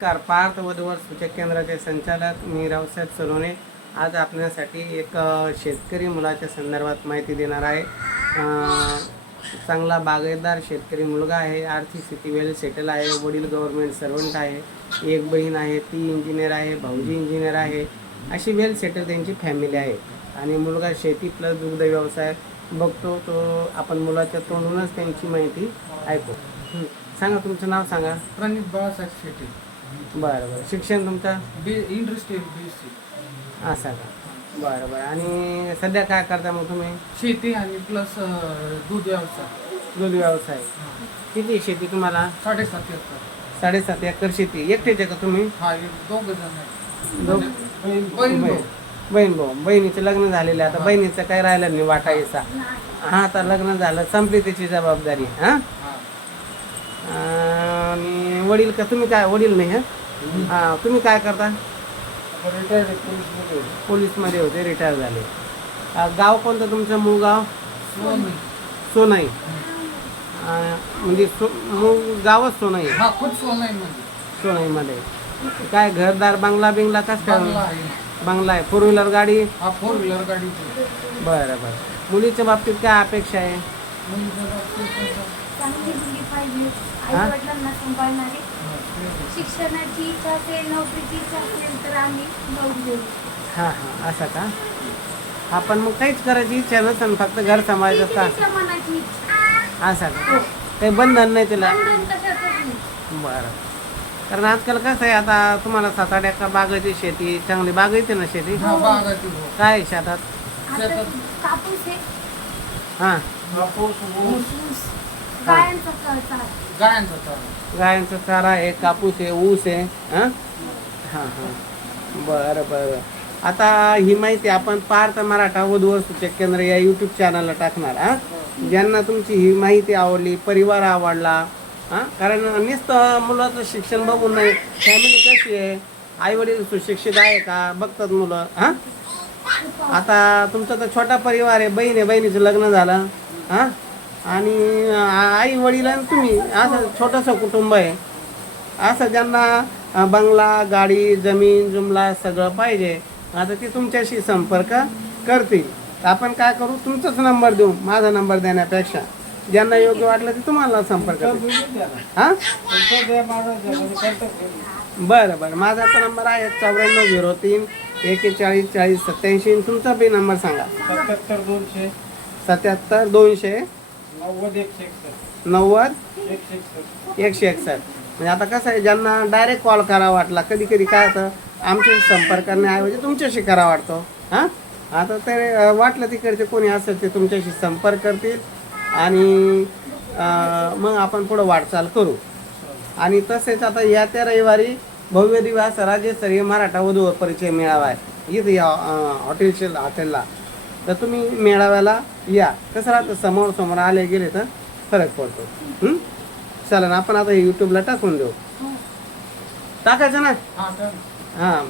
नमस्कार पार्थ वधूवर सूचक केंद्राचे संचालक मी रावसाहेब सलोने आज आपल्यासाठी एक शेतकरी मुलाच्या संदर्भात माहिती देणार आहे. चांगला बागायतदार शेतकरी मुलगा आहे आर्थिक स्थिती वेल सेटल आहे वडील गव्हर्नमेंट सर्वंट आहे एक बहीण आहे ती इंजिनियर आहे भाऊजी इंजिनियर आहे अशी वेल सेटल त्यांची फॅमिली आहे. आणि मुलगा शेती प्लस दुग्ध व्यवसाय बघतो तो आपण मुलाच्या तोंडूनच त्यांची माहिती ऐकू सांगा तुमचं नाव सांगा. प्रणित बाळासाहेब शेट्टी बरं बरं. शिक्षण तुमचं? बी इंडस्ट्रियल बी सी असं का? बरं बरं. आणि सध्या काय करता मग तुम्ही? शेती आणि प्लस दूध व्यवसाय. दूध व्यवसाय. किती शेती तुम्हाला? साडेसात एकर. साडेसात एकर शेती. एकटेच आहे का तुम्ही? हा एक दोघ जण आहे. बहीण बहीण भाऊ. बहीण भाऊ. बहिणीचं लग्न झालेलं आहे. आता बहिणीचं काही राहिलं नाही वाटायचा. हा आता लग्न झालं. संपली त्याची जबाबदारी. हा? हा. आणि वडील का तुम्ही काय वडील नाही हा? हा तुम्ही काय करता? रिटायर्ड पोलीसमध्ये पोलीसमध्ये होते रिटायर झाले. अं, गाव कोणतं तुमचं मूळ गाव? सोनी सोनाई. अं, म्हणजे सो मूळ गावच सोनाई. हा सोनाई मध्ये सोनाईमध्ये. काय घरदार बंगला बिंगला कस बांगला काय आहे. बंगला आहे. फोर व्हीलर गाडी? हा फोर व्हीलर गाडीची बरं बरं. मुलीच्या बाबतीत काय अपेक्षा आहे? मुलीच्या बाबतीत कसं? चांगली मुलगी पाहिजे. हा? आई वडिलांना सांभाळणारी. हा, ते आहे. शिक्षणाची इच्छा असेल नोकरीची इच्छा असेल तर आम्ही जाऊन देऊ. हां हां असं का? आपण मग काहीच करायची इच्छा नसेल फक्त घर सांभाळायचं मनाची इच्छा? असं का? काही बंधन नाही तिला? बंधन कशाचंच नाही. बरं. कारण आजकाल कसं आहे आता तुम्हाला सात आठ एकर बागायती शेती चांगली बागायती ना शेती? हा. भाऊ. काय आहे शेतात? आता शेतात. कापूस आहे. हां. कापूस ऊस ऊस. ऊस. गायांचा चारा. गायांचा चारा. आहे कापूस आहे ऊस आहे हां? हां हां. बरं बरं. आता ही माहिती आपण पार्थ मराठा वधूवर सूचक केंद्र या यूट्यूब चॅनलला टाकणार हां? ज्यांना तुमची ही माहिती आवडली परिवार आवडला हां? कारण नुसतं मुलाचं शिक्षण बघून नाही फॅमिली कशी आहे आईवडील सुशिक्षित आहे का बघतात मुलं हां? आता तुमचा तर छोटा परिवार आहे बहीण आहे बहिणीचं लग्न झालं हां? आणि आई वडील आणि तुम्ही असं छोटंसं कुटुंब आहे. असं ज्यांना बंगला गाडी जमीन जुमला सगळं पाहिजे आता ते तुमच्याशी संपर्क करतील. तर आपण काय करू तुमचाच नंबर देऊ माझा नंबर देण्यापेक्षा. ज्यांना योग्य वाटलं ते तुम्हाला संपर्क हां? बरं बरं. माझा तर नंबर आहे चौऱ्याण्णव झिरो तीन एकेचाळीस चाळीस सत्याऐंशी. तुमचा बी नंबर सांगा. सत्याहत्तर दोनशे. सत्याहत्तर दोनशे. नव्वद एकशे एकसष्ट. म्हणजे आता कसं आहे ज्यांना डायरेक्ट कॉल करा वाटला कधी कधी काय होतं आमच्याशी संपर्क करण्याऐवजी तुमच्याशी करा वाटतो. हां? आता ते वाटलं तिकडचे कोणी असेल ते तुमच्याशी संपर्क करतील आणि मग आपण पुढं वाटचाल करू. आणि तसेच आता या त्या रविवारी भव्य दिवस राज्यस्तरीय मराठा वधूवर परिचय मेळावा आहे. इथं या हॉटेलच्या हॉटेलला. तर तुम्ही मेळाव्याला या. कसं राहतं? समोर समोर आले गेले तर फरक पडतो. हं? चला ना आपण आता यूट्यूबला टाकून देऊ. टाकायचं ना? हा हां.